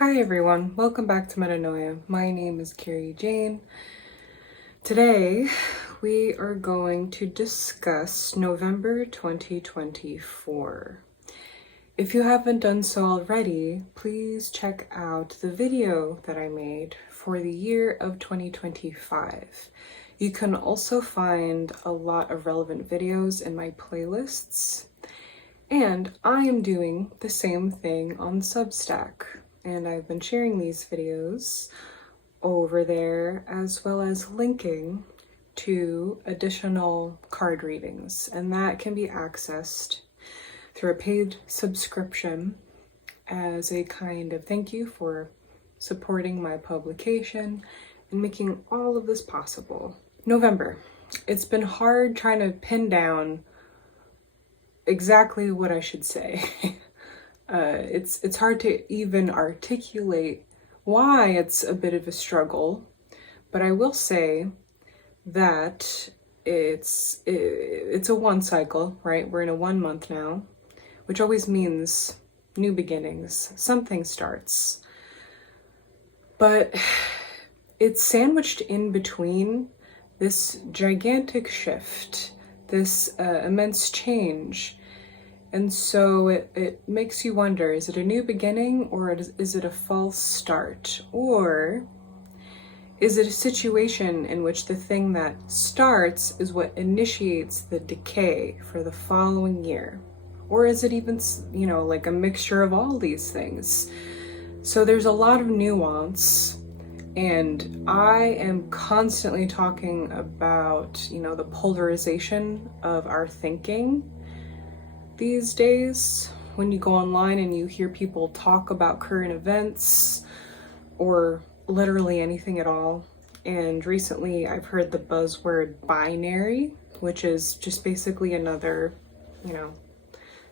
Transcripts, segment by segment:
Hi everyone, welcome back to Metanoia. My name is Carrie Jane. Today we are going to discuss November 2024. If you haven't done so already, please check out the video that I made for the year of 2025. You can also find a lot of relevant videos in my playlists, and I am doing the same thing on Substack. And I've been sharing these videos over there, as well as linking to additional card readings, and that can be accessed through a paid subscription as a kind of thank you for supporting my publication and making all of this possible. November. It's been hard trying to pin down exactly what I should say. It's hard to even articulate why it's a bit of a struggle, but I will say that it's a one cycle, right? We're in a 1 month now, which always means new beginnings. Something starts, but it's sandwiched in between this gigantic shift, this immense change. And so it makes you wonder, is it a new beginning, or is it a false start? Or is it a situation in which the thing that starts is what initiates the decay for the following year? Or is it even, like a mixture of all these things? So there's a lot of nuance, and I am constantly talking about, the polarization of our thinking these days. When you go online and you hear people talk about current events or literally anything at all. And recently I've heard the buzzword binary, which is just basically another,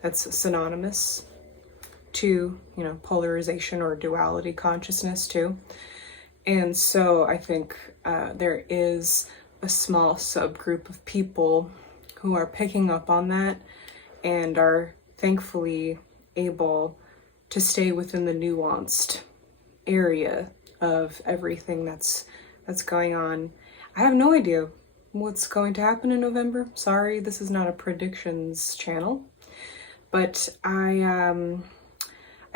that's synonymous to, polarization or duality consciousness too. And so I think there is a small subgroup of people who are picking up on that and are thankfully able to stay within the nuanced area of everything that's going on. I have no idea what's going to happen in November. Sorry, this is not a predictions channel, but I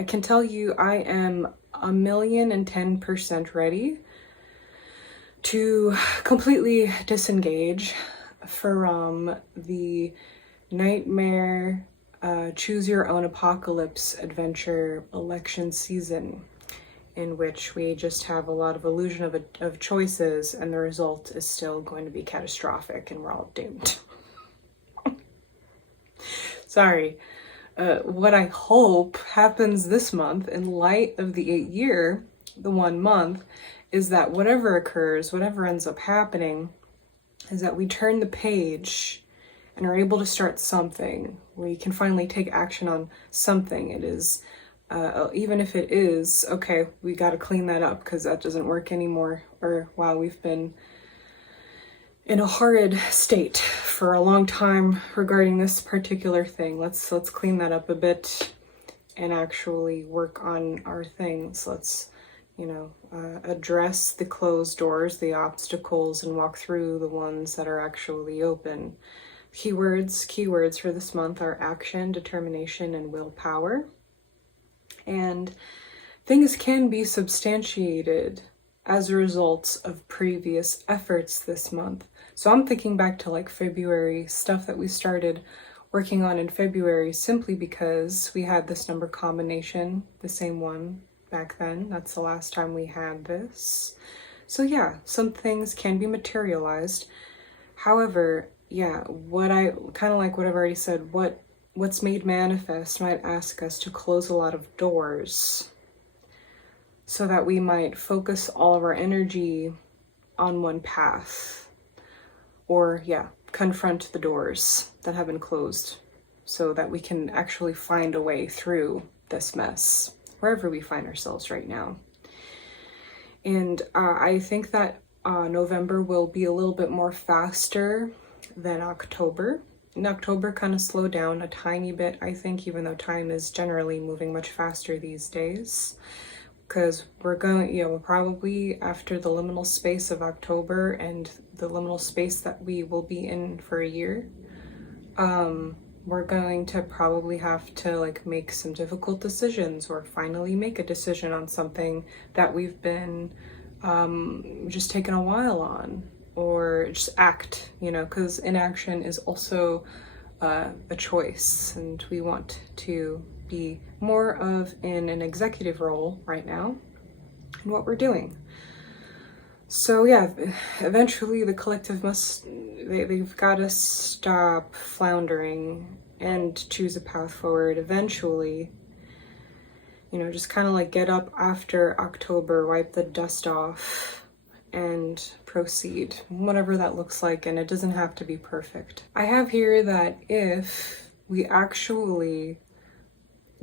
can tell you I am 1,010% ready to completely disengage from the nightmare, choose your own apocalypse adventure election season, in which we just have a lot of illusion of choices, and the result is still going to be catastrophic and we're all doomed. Sorry. What I hope happens this month in light of the 8-year, the 1 month, is that whatever occurs, whatever ends up happening, is that we turn the page and are able to start something. We can finally take action on something. It is, even if it is, okay, we got to clean that up because that doesn't work anymore. Or, wow, we've been in a horrid state for a long time regarding this particular thing. Let's clean that up a bit and actually work on our things. Let's, address the closed doors, the obstacles, and walk through the ones that are actually open. Keywords for this month are action, determination, and willpower. And things can be substantiated as a result of previous efforts this month. So I'm thinking back to like February, stuff that we started working on in February simply because we had this number combination, the same one back then. That's the last time we had this. So yeah, some things can be materialized. However, yeah, what I kind of like what I've already said, what's made manifest might ask us to close a lot of doors so that we might focus all of our energy on one path, or confront the doors that have been closed so that we can actually find a way through this mess wherever we find ourselves right now. And I think that November will be a little bit more faster than October. And October kind of slowed down a tiny bit, I think, even though time is generally moving much faster these days. because we're going, we're probably after the liminal space of October and the liminal space that we will be in for a year. We're going to probably have to like make some difficult decisions, or finally make a decision on something that we've been just taking a while on, or just act, because inaction is also a choice, and we want to be more of in an executive role right now in what we're doing. So yeah, eventually the collective they've got to stop floundering and choose a path forward eventually. Just kind of like get up after October, wipe the dust off, and proceed, whatever that looks like, and it doesn't have to be perfect. I have here that if we actually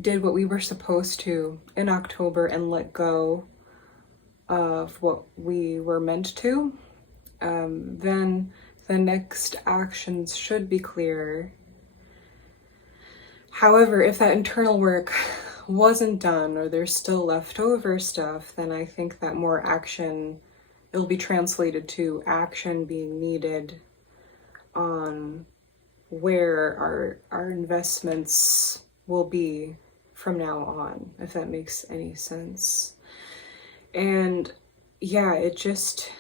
did what we were supposed to in October and let go of what we were meant to, then the next actions should be clearer. However, if that internal work wasn't done, or there's still leftover stuff, then I think that more action, it'll be translated to action being needed on where our investments will be from now on, if that makes any sense. And yeah, it just,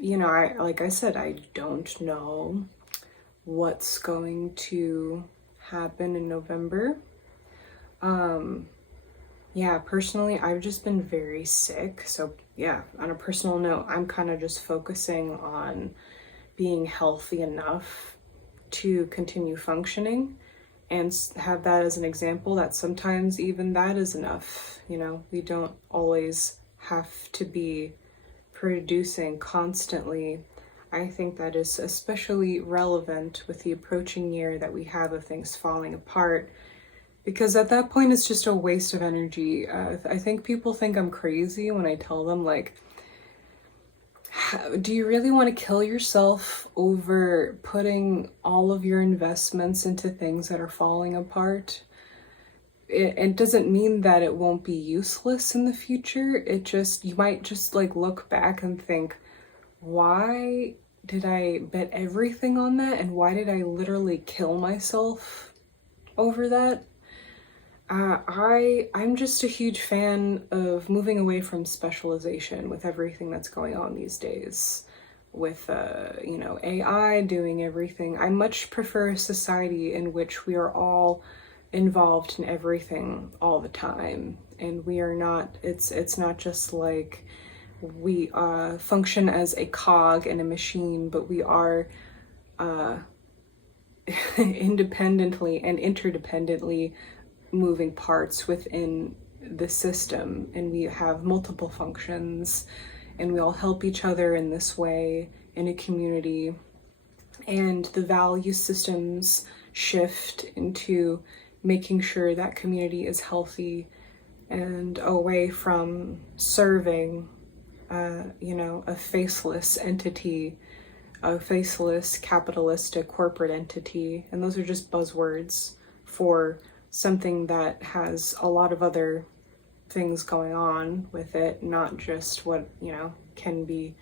like I said, I don't know what's going to happen in November. Yeah, personally, I've just been very sick. So yeah, on a personal note, I'm kind of just focusing on being healthy enough to continue functioning, and have that as an example that sometimes even that is enough. We don't always have to be producing constantly. I think that is especially relevant with the approaching year that we have of things falling apart, because at that point it's just a waste of energy. I think people think I'm crazy when I tell them, like, do you really want to kill yourself over putting all of your investments into things that are falling apart? It doesn't mean that it won't be useless in the future. You might just like look back and think, why did I bet everything on that? And why did I literally kill myself over that? I'm just a huge fan of moving away from specialization with everything that's going on these days. With AI doing everything, I much prefer a society in which we are all involved in everything all the time, and we are not. It's not just like we function as a cog in a machine, but we are independently and interdependently moving parts within the system, and we have multiple functions, and we all help each other in this way in a community, and the value systems shift into making sure that community is healthy and away from serving a faceless entity, a faceless capitalistic corporate entity. And those are just buzzwords for something that has a lot of other things going on with it, not just what, can be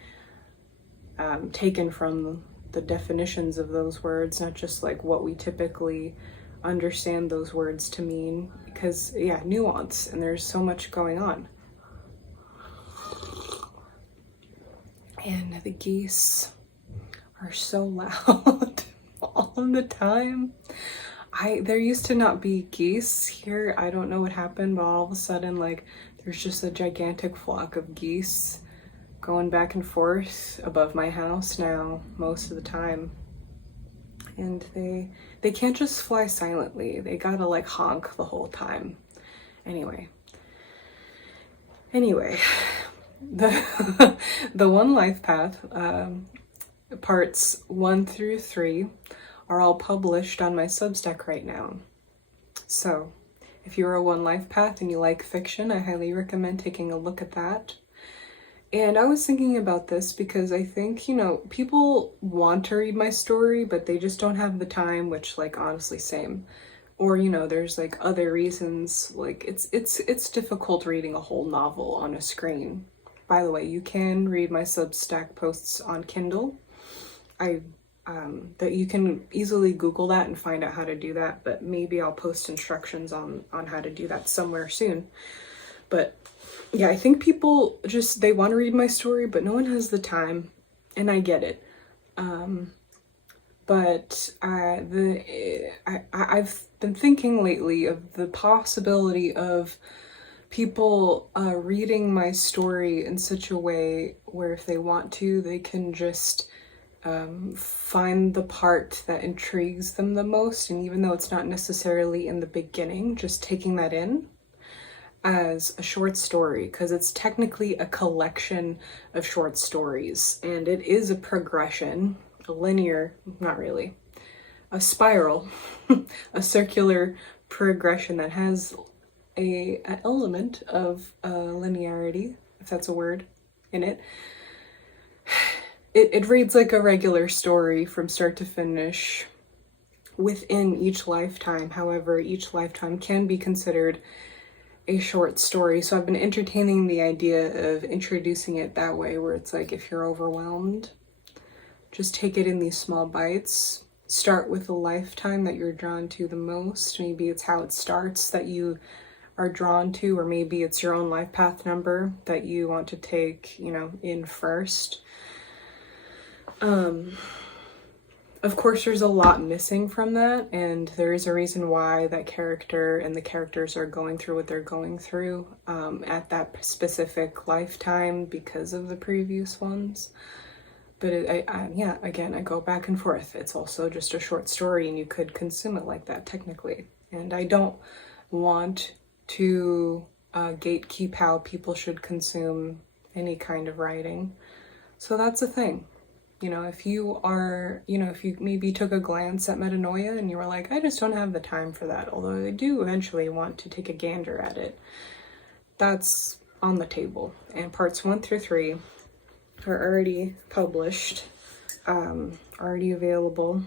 taken from the definitions of those words, not just like what we typically understand those words to mean, because nuance, and there's so much going on. And the geese are so loud all of the time. There used to not be geese here. I don't know what happened, but all of a sudden, like, there's just a gigantic flock of geese going back and forth above my house now most of the time. And they can't just fly silently. They gotta like honk the whole time. Anyway, the the One Life Path parts 1 through 3 are all published on my Substack right now. So if you're a One Life Path and you like fiction, I highly recommend taking a look at that. And I was thinking about this because I think, people want to read my story, but they just don't have the time, which, like, honestly, same. or, you know, there's like other reasons, like it's difficult reading a whole novel on a screen. By the way, you can read my Substack posts on Kindle. That you can easily Google that and find out how to do that, but maybe I'll post instructions on how to do that somewhere soon. But yeah, I think people just, they want to read my story, but no one has the time, and I get it. But I've been thinking lately of the possibility of people reading my story in such a way where if they want to, they can just find the part that intrigues them the most, and even though it's not necessarily in the beginning, just taking that in as a short story, because it's technically a collection of short stories, and it is a progression, a linear, not really, a spiral, a circular progression that has an element of linearity, if that's a word, in it. It reads like a regular story from start to finish within each lifetime. However, each lifetime can be considered a short story. So I've been entertaining the idea of introducing it that way, where it's like, if you're overwhelmed, just take it in these small bites. Start with the lifetime that you're drawn to the most. Maybe it's how it starts that you are drawn to, or maybe it's your own life path number that you want to take, you know, in first. Of course, there's a lot missing from that, and there is a reason why that character and the characters are going through what they're going through at that specific lifetime because of the previous ones. But yeah, again, I go back and forth. It's also just a short story, and you could consume it like that technically. And I don't want to gatekeep how people should consume any kind of writing. So that's a thing. You know, if you are, you know, if you maybe took a glance at Metanoia and you were like, I just don't have the time for that, although I do eventually want to take a gander at it, that's on the table. And parts 1 through 3 are already published, already available.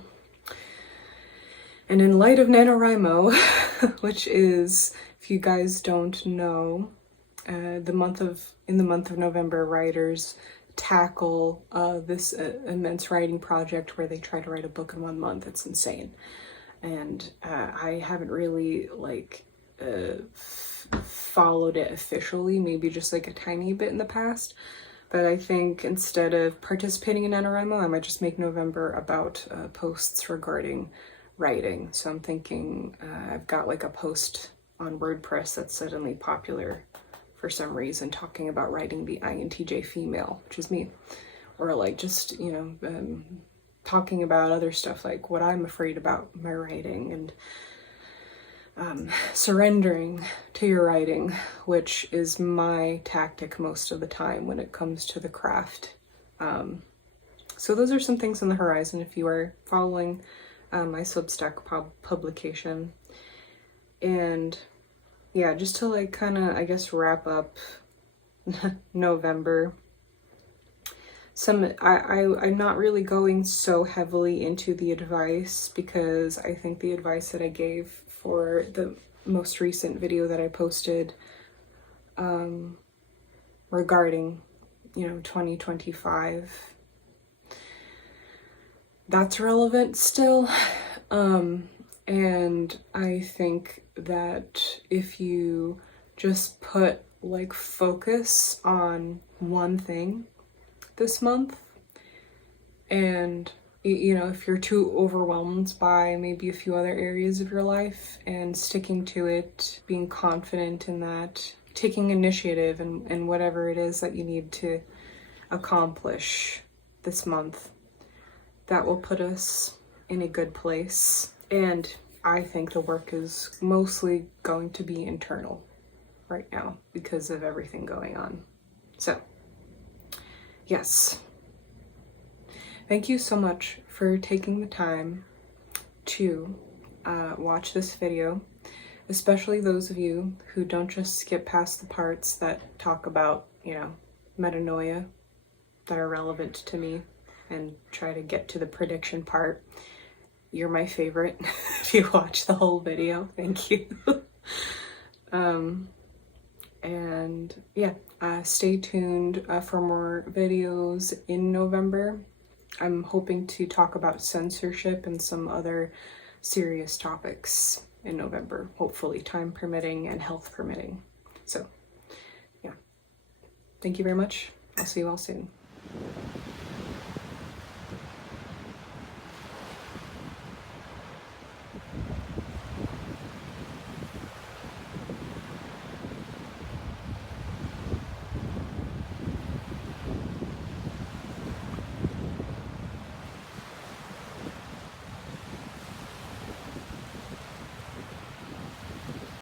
And in light of NaNoWriMo, which is, if you guys don't know, in the month of November, writers tackle this immense writing project where they try to write a book in 1 month. It's insane. And I haven't really followed it officially, maybe just like a tiny bit in the past. But I think instead of participating in NaNoWriMo, I might just make November about posts regarding writing. So I'm thinking I've got like a post on WordPress that's suddenly popular for some reason, talking about writing the INTJ female, which is me, or like just, you know, talking about other stuff like what I'm afraid about my writing, and surrendering to your writing, which is my tactic most of the time when it comes to the craft. So those are some things on the horizon if you are following my Substack publication. And yeah, just to like kind of, I guess, wrap up November. I'm not really going so heavily into the advice, because I think the advice that I gave for the most recent video that I posted regarding, you know, 2025, that's relevant still. And I think that if you just put like focus on one thing this month, and you know, if you're too overwhelmed by maybe a few other areas of your life, and sticking to it, being confident in that, taking initiative and whatever it is that you need to accomplish this month, that will put us in a good place. And I think the work is mostly going to be internal right now because of everything going on. So, yes. Thank you so much for taking the time to watch this video, especially those of you who don't just skip past the parts that talk about, you know, metanoia that are relevant to me and try to get to the prediction part. you're my favorite. If you watch the whole video, thank you. And yeah, stay tuned for more videos in November. I'm hoping to talk about censorship and some other serious topics in November, hopefully time permitting and health permitting. So yeah, thank you very much. I'll see you all soon.